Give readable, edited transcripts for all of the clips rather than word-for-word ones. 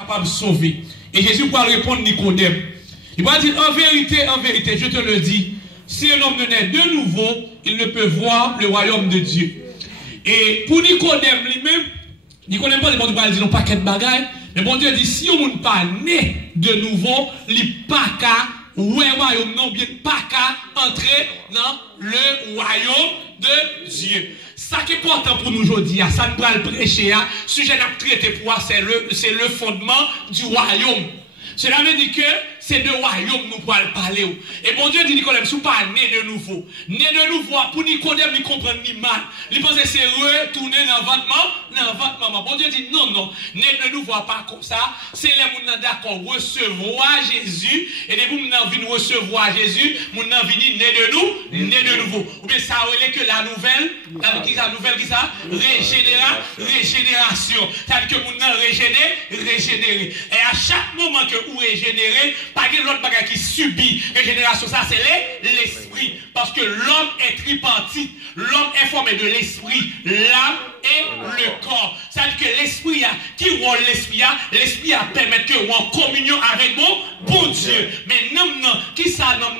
capable de sauver. Et Jésus va répondre Nicodème. Il va dire en vérité, je te le dis, si un homme ne naît de nouveau, il ne peut voir le royaume de Dieu. Et pour Nicodème lui-même, Nicodème pas le dire non paquet de bagailles, mais bon Dieu dit si on n'est pas né de nouveau, il n'est pas qu'à royaume non bien pas qu'à entrer dans le royaume de Dieu. Ça qui est important pour nous aujourd'hui, ça nous va le prêcher, sujet à traiter pour c'est le fondement du royaume. Cela veut dire que c'est de royaume nous pouvons parler. Et bon Dieu dit Nicodème, si vous pas né de nouveau. Né de nouveau, pour Nicodème, il comprend ni mal. Il pense que c'est retourner dans votre maman. Bon Dieu dit non. Né de nouveau, pas comme ça. C'est les gens d'accord recevoir Jésus. Et les gens qui viennent recevoir Jésus, les gens viennent né de nouveau. Ou bien ça veut que la nouvelle qui ça? Régénération. C'est-à-dire que les gens régénérer. Et à chaque moment que vous régénérez, pas de l'autre bagage qui subit régénération, ça c'est l'esprit. Parce que l'homme est tripartite. L'homme est formé de l'esprit, l'âme et le corps. C'est-à-dire que l'esprit, qui rôle l'esprit a permis que on en communion avec bon Dieu. Mais non, qui ça non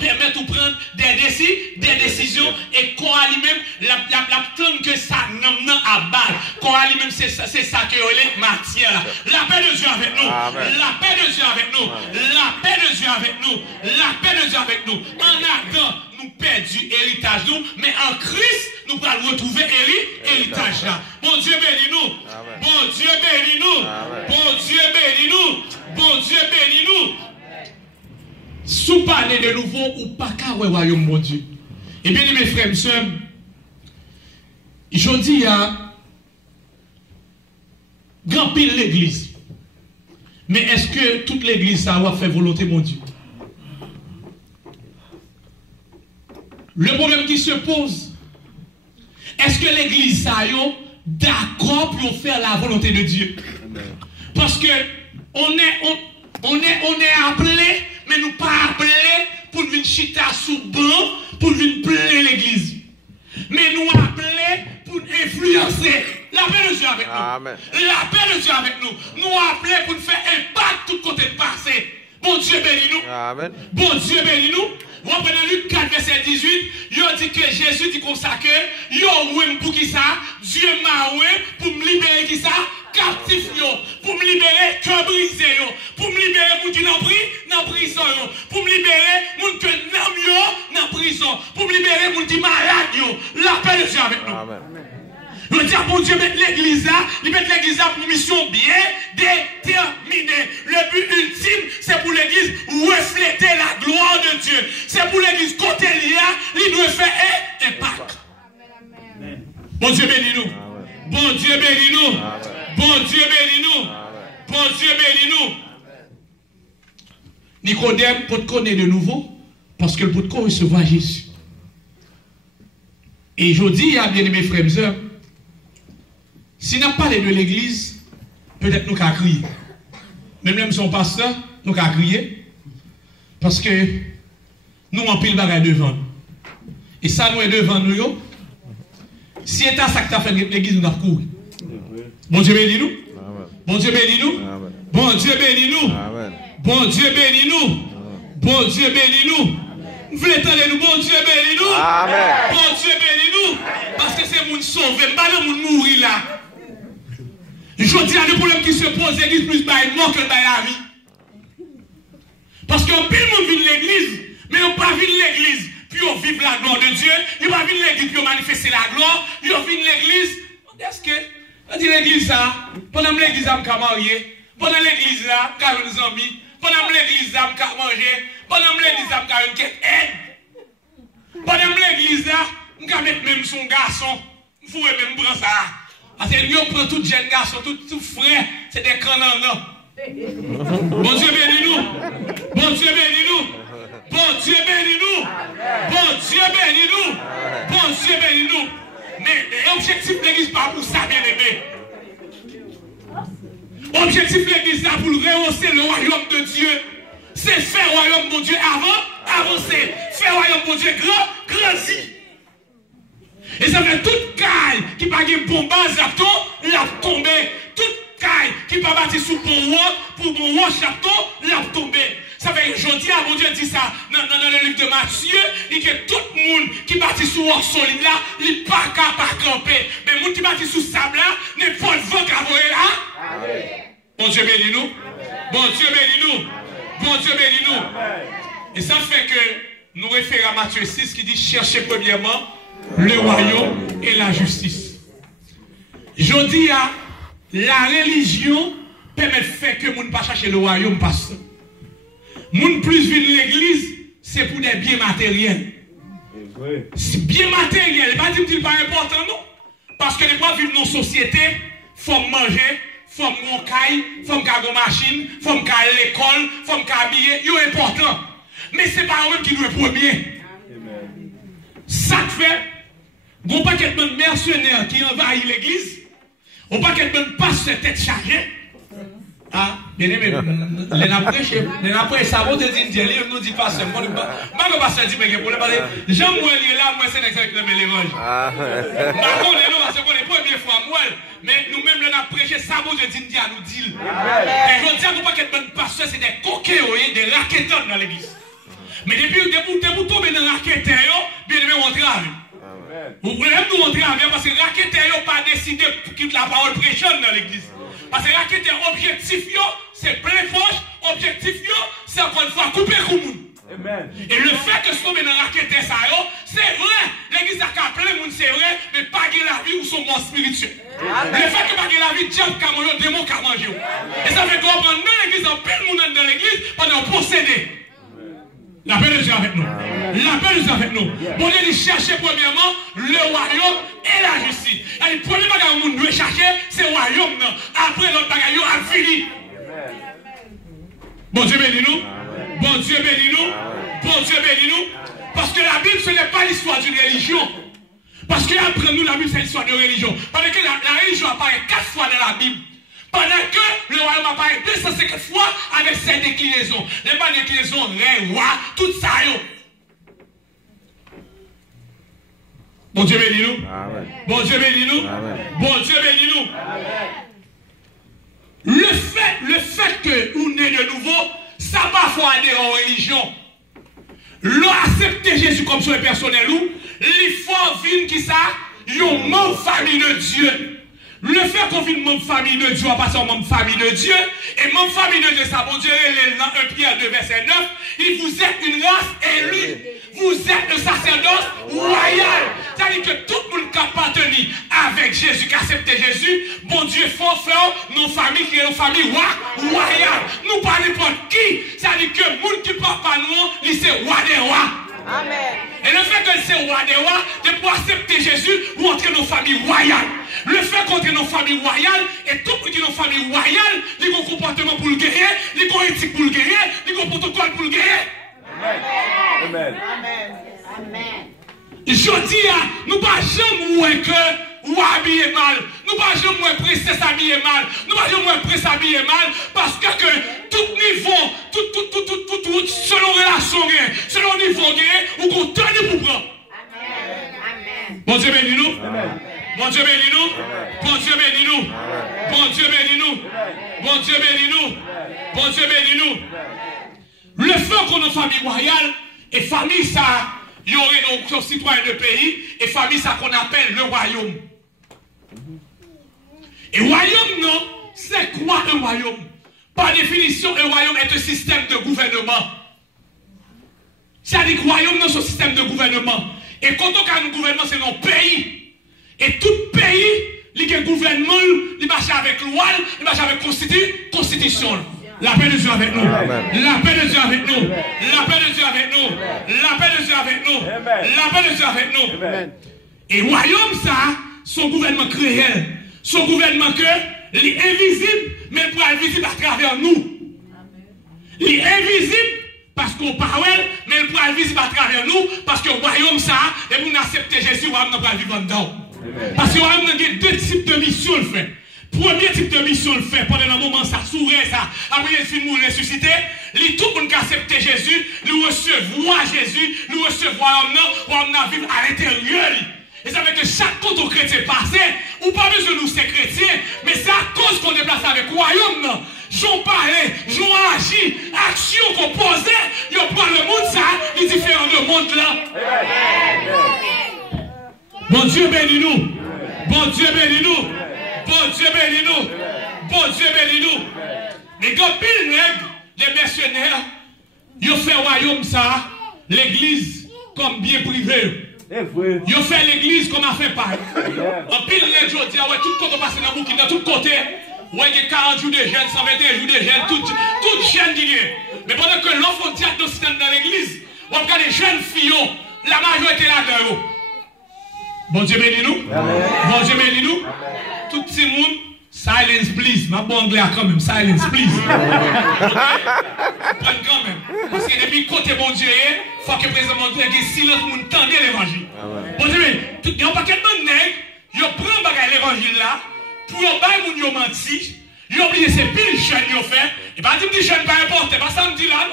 permet de prendre des décisions et qu'on a lui-même l'attendre que ça non à balle. Qu'on a lui-même c'est ça que est matière. La paix de Dieu avec nous. La paix de Dieu avec nous. La paix de Dieu avec nous. La paix de Dieu avec nous. En Adam, nous perdu héritage nous, mais en Christ, nous allons retrouver héritage là. Bon Dieu bénis nous. Bon Dieu bénis nous. Bon Dieu bénis nous. Bon Dieu bénis nous. Sous parler de nouveau ou pas qu'à royaume mon Dieu. Et bien mes frères et sœurs, je dis à grand pile l'église. Mais est-ce que toute l'église ça va faire volonté mon Dieu? Le problème qui se pose, est-ce que l'église ça est d'accord pour faire la volonté de Dieu? Parce que on est appelé, mais nous pas appelés pour venir chita sous banc, pour venir plaire l'église. Mais nous appelés pour influencer. La paix de Dieu avec nous. Amen. La paix de Dieu avec nous. Nous appelés pour faire impact tout côté de passé. Bon Dieu bénis nous. Amen. Bon Dieu bénis nous. Vous prenez Luc 4, verset 18, il dit que Jésus dit comme ça que yo pour qui ça? Dieu m'a pour me libérer qui ça? Captif yo, pour me libérer cœur brisé yo, pour me libérer moun qui dans prison yo, pour me libérer moun que nam yo dans prison, pour me libérer moun qui malade yo. La paix de Dieu avec nous. Amen. Je dis à bon Dieu, mettre l'église là, il met l'église là pour une mission bien déterminée. Le but ultime, c'est pour l'église refléter la gloire de Dieu. C'est pour l'église côté là, il doit faire un impact. Amen. Bon Dieu bénis nous. Bon Dieu bénis nous. Bon Dieu bénis nous. Bon Dieu bénis nous. Nicodème peut te connaître de nouveau parce que peut te recevoir Jésus. Et je dis à bien aimés frères et sœurs, si nous parlons de l'église, peut-être nous qu'à crier. Même son pasteur, nous qu'à crier. Parce que nous en pile bagage devant. Et ça nous est devant nous. Si c'est ça que tu as fait l'église, nous avons couru. Bon Dieu bénis nous. Bon Dieu bénis nous. Bon Dieu bénis nous. Bon Dieu bénis nous. Bon Dieu bénis nous. Vous voulez entendre nous, bon Dieu bénis nous. Bon Dieu bénis nous. Parce que c'est moun sauvé, pas le moun mourir là. Je dis à des problèmes qui se posent, l'église plus par mort que par la vie. Parce que pile monde vient de l'église, mais on pas vient de l'église, puis on vit la gloire de Dieu, ils pas vient de l'église, puis on manifester la gloire, ils vient de l'église. Est-ce que, on dit l'église ça, pendant l'église, on peut marier, pendant l'église là, on peut des amis, pendant l'église là, on peut manger, pendant l'église là, on peut une quête aide, pendant l'église là, on peut mettre même son garçon, il faut même prendre ça. Parce que nous prenons tout jeune garçon, tout frère, c'est des canons. Bon Dieu bénis nous. Bon Dieu bénis nous. Bon Dieu bénis nous. Bon Dieu bénis nous. Bon Dieu bénis nous. Mais l'objectif de l'église pas pour ça, bien aimé. L'objectif de l'église là pour rehausser le royaume de Dieu. C'est faire le royaume de Dieu avancer. Faire le royaume de Dieu grandir. Et ça fait toute caille qui n'a pas de bombage, l'a tombé. Toute caille bagaille qui pas bâti sous bon roc, pour bon roc château, l'a tombé. Ça fait que je dis à mon Dieu dit ça dans le livre de Matthieu, il dit que tout le monde qui bâtit sous roc solide là, il n'est pas capable de camper. Mais le monde qui bâtit sous sable là, n'est pas le vent qui a là. Bon Dieu bénis nous. Bon Dieu bénis nous. Bon Dieu bénis nous. Et ça fait que nous référons à Matthieu 6 qui dit cherchez premièrement le royaume et la justice. Je dis à la religion permet de faire que les gens ne pas chercher le royaume parce que les gens plus vivent l'église, c'est pour des biens matériels. C'est bien matériel, pas dire que ce n'est pas important, non? Parce que les gens vivent dans une société, il faut manger, il faut monter, il faut avoir une machine, il faut aller à l'école, il faut habiller, c'est important. Mais ce n'est pas eux qui nous est premier. Ça fait, il y a pas quelqu'un de mercenaires qui envahit l'église, il n'y a pas quelqu'un de pasteur tête chargée. Ah, bien aimé, les après ça va te dire, nous dit pas seulement, je pas dire, mais pour le parler, j'aime moi là, moi c'est l'exemple de l'évangile. Par contre, nous, parce qu'on est la première fois, moi, mais nous-mêmes, nous avons prêché ça, vous dit, à nous dire. Et je dis à nous pas quelqu'un de pasteur, c'est des coquets, des raquetteurs dans l'église. Mais depuis vous tombez dans la raqueteur, bien aimé, on travaille. Vous voulez nous montrer parce que raqueteur n'a pas décidé de quitter la parole prêchante dans l'église. Parce que raqueteur, objectif, c'est plein poche, objectif, c'est encore une fois couper le monde. Et le fait que ce soit dans la raqueteur, c'est vrai, l'église a plein de monde, c'est vrai, mais pas de la vie ou son mort spirituel. Le fait que pas de la vie, diable, camoyo, démon, camoyo. Et ça fait qu'on prend dans l'église, en plein de monde dans l'église, pendant procéder. La paix de Dieu avec nous. La paix de Dieu avec nous. Bon Dieu dit chercher premièrement le royaume et la justice. Et le premier bagage que nous devons chercher, c'est le royaume. Après notre bagage, il a fini. Bon Dieu bénis nous. Bon Dieu bénis nous. Bon Dieu bénis nous. Parce que la Bible, ce n'est pas l'histoire d'une religion. Parce qu'après nous, la Bible, c'est l'histoire de religion. Parce que la religion apparaît 4 fois dans la Bible. Pendant que le royaume apparaît 250 fois avec ses déclinaisons. Les pas déclinaisons, les rois, tout ça. Bon Dieu bénis nous. Bon Dieu bénis nous. Bon Dieu bénis nous. Le fait que nous naissons de nouveau, ça va faut aller en religion. L'on accepte Jésus comme son personnel ou, il faut vivre qui ça, une membre famille de Dieu. Le fait qu'on vienne membre famille de Dieu, on passe en membre famille de Dieu, et membre famille de Dieu, ça, bon Dieu, dans 1 Pierre 2, verset 9, il vous êtes une race élue, vous êtes le sacerdoce royal. C'est-à-dire que tout le monde qui appartenir avec Jésus, qui accepte Jésus, bon Dieu, faut faire nos familles qui sont nos familles royales. Nous pas n'importe qui, c'est-à-dire que le monde qui parle pas nous, c'est roi des rois. Amen. Et le fait que c'est roi des rois, de pour accepter Jésus, vous entrez dans nos familles royales. Le fait qu'on entre dans nos familles royales, et tout le monde qui est dans nos familles royales, il y a un comportement pour le guerrier, il y a une éthique pour le guerrier, il y a un protocole pour le guerrier. Amen. Amen. Amen. Je dis, nous ne pouvons jamais voir que ou habiller mal. Nous ne pouvons jamais voir princesse habiller mal. Nous ne pouvons jamais voir prince habiller mal. Parce que tout niveau, tout selon relation, selon niveau, ou qu'on tenait pour prendre. Amen. Bon Dieu bénis nous. Bon Dieu bénis nous. Bon Dieu bénis nous. Bon Dieu bénis nous. Bon Dieu bénis nous. Bon Dieu bénis nous. Le fait qu'on a une famille royale et famille ça. Il y aurait nos citoyens de pays et famille ça qu'on appelle le royaume. Et royaume, non, c'est quoi un royaume? Par définition, un royaume est un système de gouvernement. C'est-à-dire que le royaume, non, c'est un système de gouvernement. Et quand on a un gouvernement, c'est un pays. Et tout pays, il y a un gouvernement, il marche avec loi, il marche avec constitution. La paix de Dieu avec nous. La paix de Dieu avec nous. La paix de Dieu avec nous. La paix de Dieu avec nous. La paix de Dieu avec nous. Et royaume, ça, son gouvernement réel. Son gouvernement que, il est invisible, mais il pourra être visible à travers nous. Il est invisible parce qu'on parle, mais il pourra être visible à travers nous parce que le royaume, ça, et nous acceptons Jésus, on va vivre dedans. Parce que royaume, il y a 2 types de missions, le fait. Premier type de mission le fait pendant un moment ça s'ouvrait ça après il finit de ressusciter tout le monde qui accepte Jésus nous recevoir Jésus nous recevoir homme vivre à l'intérieur Et ça fait que chaque côté au chrétien passé, ou pas besoin de nous c'est chrétien, mais c'est à cause qu'on déplace avec le royaume. J'en parlais, j'en agis, action qu'on posait, yo prend le monde ça, les différents de monde là. Bon Dieu bénis nous. Bon Dieu bénis nous. Bon Dieu bénis nous. Bon Dieu bénis nous. Mais quand pile nègre, les mercenaires, ils ont fait royaume ça, l'église comme bien privé. Ils ont fait l'église comme affaire pareil. En pile nègre, je dis, ouais, tout côté passé dans le bouquin, dans tout côté. Ouais, il y a 40 jours de jeunes, 121 jours de jeunes, toutes jeunes qui viennent. Mais pendant que l'enfant diagnostique dans l'église, on regarde les jeunes filles, la majorité là-dedans. Bon Dieu bénis nous. Bon Dieu bénis nous. Tout le monde, silence please. Ma bon anglais quand même, silence please. Prends quand même. Parce que depuis côté bon Dieu, il faut que le président mon Dieu ait silence pour nous tendre l'évangile. Bon Dieu, il y a un paquet de bonnes nègres, ils prennent l'évangile là. Pour yon bay moun yon menti, yon oublié c'est pile jeune yon fait, et pas dire que jeune pas importe, pas ça me dit là.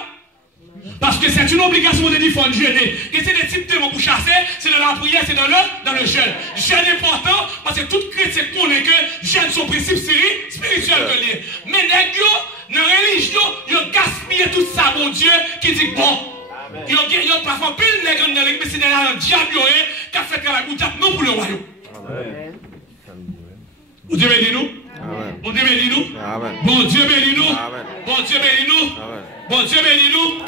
Parce que c'est une obligation de dire qu'il faut jeûner. Et c'est des types de mots pour chasser, c'est dans la prière, c'est dans le jeûne. Jeûne important, parce que tout chrétien connaît que jeûne son principe spirituel que lié. Mais nèg yo, dans la religion, yon gaspille tout ça, mon Dieu, qui dit bon. Yon parfois pile nèg dans l'église, mais c'est dans la diable qui a fait travail pour diable, non pour le royaume. Bon Dieu bénis nous. Bon Dieu bénis nous. Bon Dieu bénis nous. Bon Dieu bénis nous. Bon Dieu bénis nous.